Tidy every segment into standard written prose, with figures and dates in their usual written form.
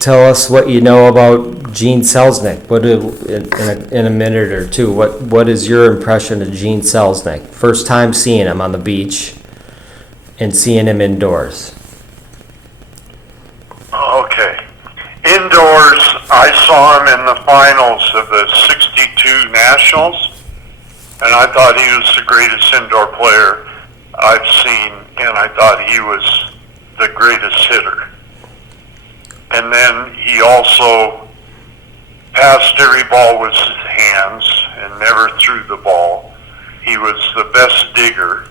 tell us what you know about Gene Selznick. In a minute or two, what is your impression of Gene Selznick? First time seeing him on the beach and seeing him indoors. Okay. Indoors, I saw him in the finals of the 62 Nationals, and I thought he was the greatest indoor player I've seen, and I thought he was the greatest hitter. And then he also passed every ball with his hands and never threw the ball. He was the best digger.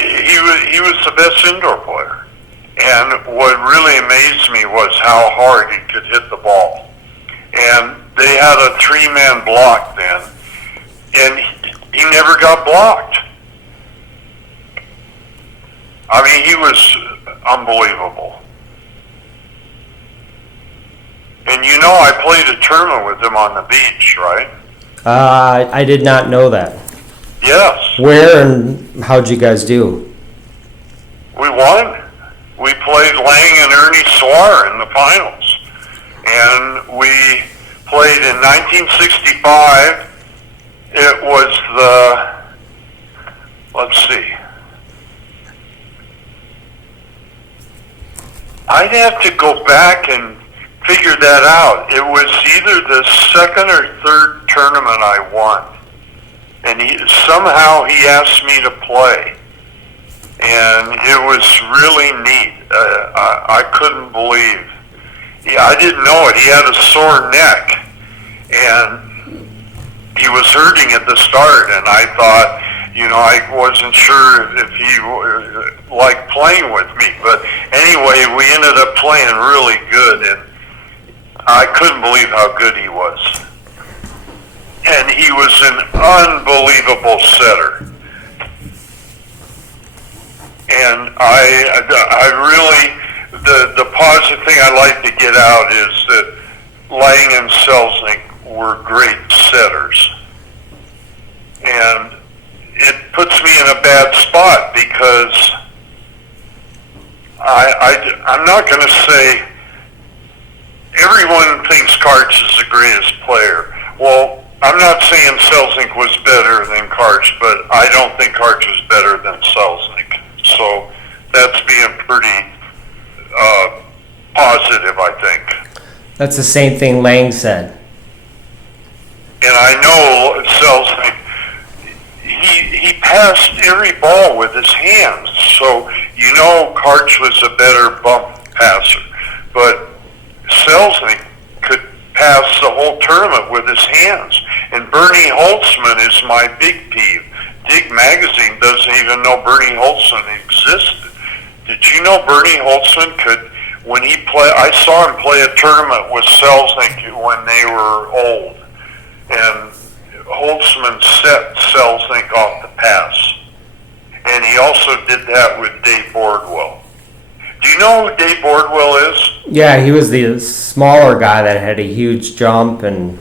He was the best indoor player. And what really amazed me was how hard he could hit the ball. And they had a three-man block then, and he never got blocked. I mean, he was unbelievable. And you know, I played a tournament with him on the beach, right? I did not know that. Yes. Where and how'd you guys do? We won. We played Lang and Ernie Swar in the finals. And we played in 1965. It was let's see. I'd have to go back and figure that out. It was either the second or third tournament I won. And somehow he asked me to play. And it was really neat. I couldn't believe. I didn't know it. He had a sore neck. And he was hurting at the start. And I thought, I wasn't sure if he liked playing with me. But anyway, we ended up playing really good. And I couldn't believe how good he was. And he was an unbelievable setter. And I really, the positive thing I like to get out is that Lang and Selznick were great setters. And it puts me in a bad spot because I'm not going to say everyone thinks Karch is the greatest player. Well, I'm not saying Selznick was better than Karch, but I don't think Karch was better than Selznick. So that's being pretty positive, I think. That's the same thing Lang said. And I know Selznick, he passed every ball with his hands. So Karch was a better bump passer. But Selznick could pass the whole tournament with his hands. And Bernie Holtzman is my big peeve. Dig Magazine doesn't even know Bernie Holtzman existed. Did you know Bernie Holtzman could, when he played, I saw him play a tournament with Selznick when they were old. And Holtzman set Selznick off the pass. And he also did that with Dave Bordwell. Do you know who Dave Bordwell is? Yeah, he was the smaller guy that had a huge jump and...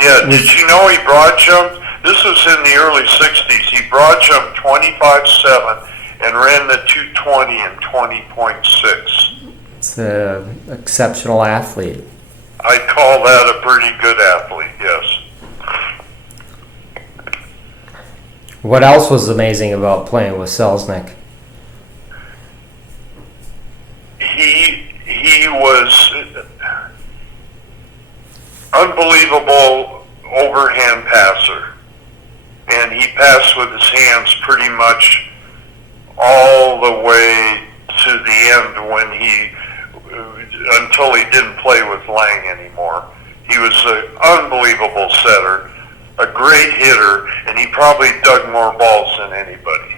Yeah, did you know he broad jumped? This was in the early 60s. He broad jumped 25.7 and ran the 220 in 20.6. It's an exceptional athlete. I'd call that a pretty good athlete, yes. What else was amazing about playing with Selznick? He was unbelievable overhand passer. And he passed with his hands pretty much all the way to the end until he didn't play with Lang anymore. He was an unbelievable setter, a great hitter, and he probably dug more balls than anybody.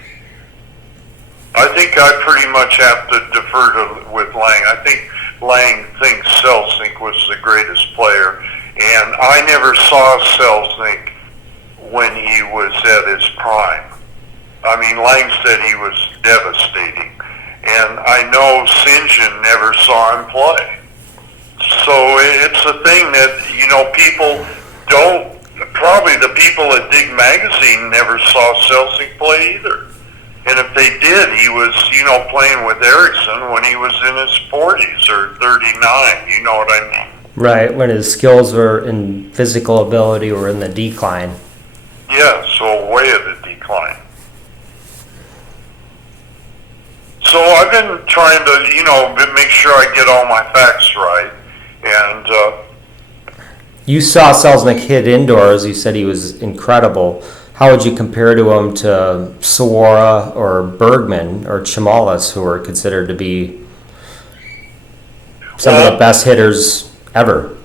I think I pretty much have to defer with Lang. I think Lang thinks Selznick was the greatest player, and I never saw Selznick when he was at his prime. I mean, Lang said he was devastating, and I know St. John never saw him play. So it's a thing that, people don't, probably the people at Dig Magazine never saw Selznick play either. And if they did, he was, playing with Erickson when he was in his 40s or 39, you know what I mean? Right, when his skills and physical ability were in the decline. Yeah, so way of the decline. So I've been trying to, make sure I get all my facts right. And you saw Selznick hit indoors. You said he was incredible. How would you compare to him to Sawara or Bergman or Chamalis, who are considered to be some of the best hitters ever?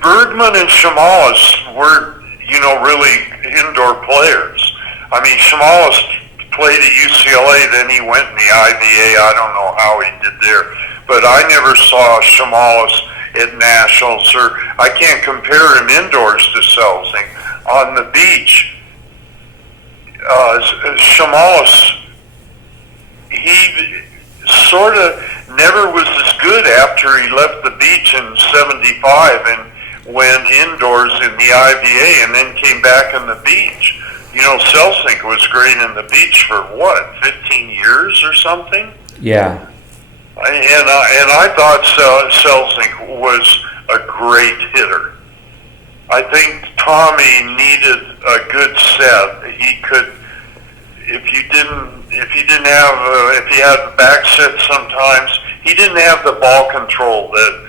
Bergman and Chamalis were, really indoor players. I mean, Chamalis played at UCLA, then he went in the IVA. I don't know how he did there. But I never saw Chamalis at Nationals, or I can't compare him indoors to Selznick. On the beach, Chamalis, he sort of never was as good after he left the beach in '75 and went indoors in the IVA and then came back on the beach. Selznick was great in the beach for 15 years or something? Yeah. And I thought Selznick was a great hitter. I think Tommy needed a good set. He could, if he had back set sometimes, he didn't have the ball control that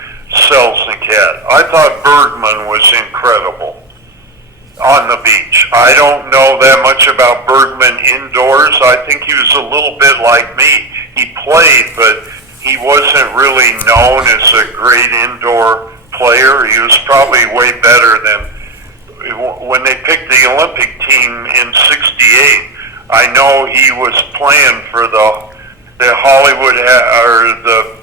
Selznick had. I thought Bergman was incredible on the beach. I don't know that much about Bergman indoors. I think he was a little bit like me. He played, but he wasn't really known as a great indoor player. He was probably way better than when they picked the Olympic team in '68. I know he was playing for the Hollywood or the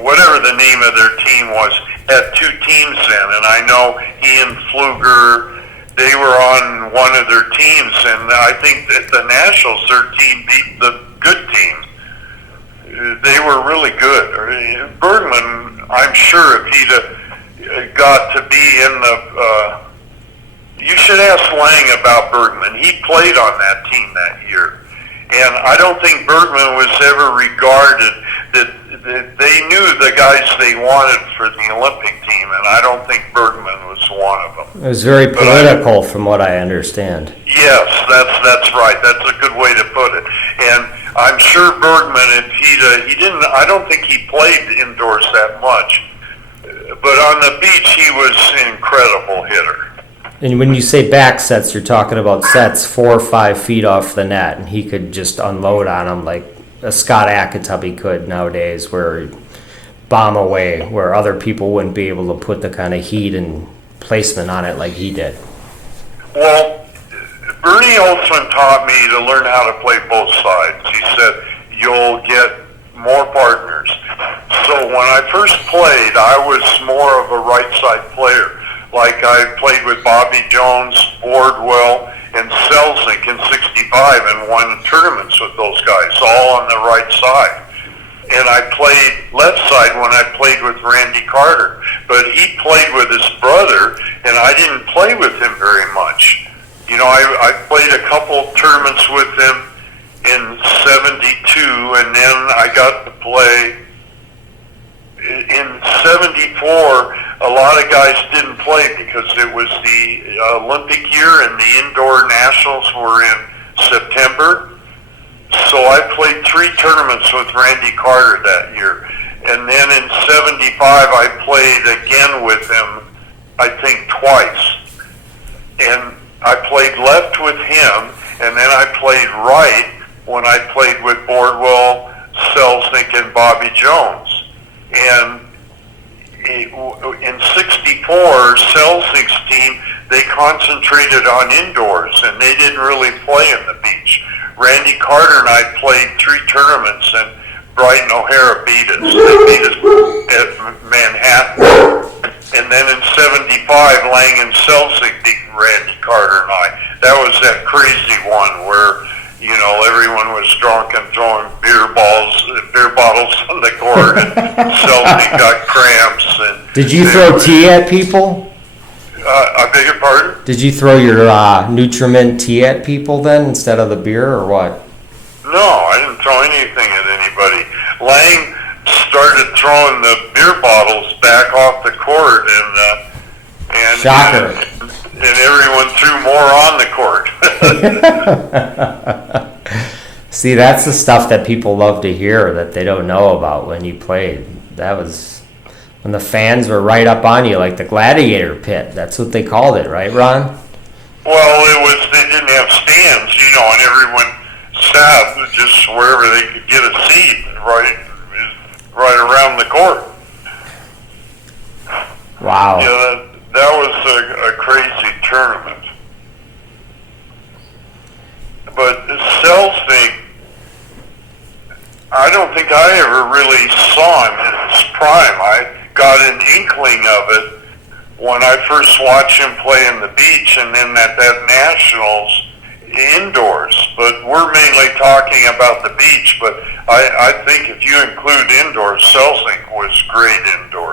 whatever the name of their team was, had two teams then, and I know he and Pfluger, they were on one of their teams, and I think that the Nationals, their team beat the good team. They were really good. Bergman, I'm sure if he'd got to be in the, you should ask Lang about Bergman. He played on that team that year. And I don't think Bergman was ever regarded that they knew the guys they wanted for the Olympic team, and I don't think Bergman was one of them. It was very political, from what I understand. Yes, that's right. That's a good way to put it. And I'm sure Bergman, if he didn't, I don't think he played indoors that much, but on the beach he was an incredible hitter. And when you say back sets, you're talking about sets 4 or 5 feet off the net, and he could just unload on them like a Scott Akatubby could nowadays, where he'd bomb away, where other people wouldn't be able to put the kind of heat and placement on it like he did. Well, Bernie Olson taught me to learn how to play both sides. He said, you'll get more partners. So when I first played, I was more of a right side player. Like I played with Bobby Jones, Wardwell, and Selznick in '65 and won tournaments with those guys, all on the right side. And I played left side when I played with Randy Carter. But he played with his brother, and I didn't play with him very much. I played a couple tournaments with him in '72, and then I got to play in '74. A lot of guys didn't play because it was the Olympic year and the indoor nationals were in September. So I played 3 tournaments with Randy Carter that year. And then in '75 I played again with him, I think twice. And I played left with him, and then I played right when I played with Wardwell, Selznick, and Bobby Jones. And in '64, Selznick's team, they concentrated on indoors, and they didn't really play in the beach. Randy Carter and I played 3 tournaments, and Brighton O'Hara beat us. They beat us at Manhattan. And then in '75, Lang and Selznick beat Randy Carter and I. That was that crazy one where, everyone was drunk and throwing beer bottles on the court, and Selznick got cramps. And did you throw tea at people? I beg your pardon? Did you throw your Nutriment tea at people then instead of the beer, or what? No, I didn't throw anything at anybody. Lang started throwing the beer bottles back off the court, and Shocker. And everyone threw more on the court. See, that's the stuff that people love to hear that they don't know about when you played. That was when the fans were right up on you, like the gladiator pit. That's what they called it, right, Ron? Well, they didn't have stands, and everyone sat just wherever they could get a seat, right around the court. Wow. Yeah, that was a crazy tournament. But Selznick, I don't think I ever really saw him in his prime. I got an inkling of it when I first watched him play in the beach and then at that Nationals indoors. But we're mainly talking about the beach. But I think if you include indoors, Selznick was great indoors.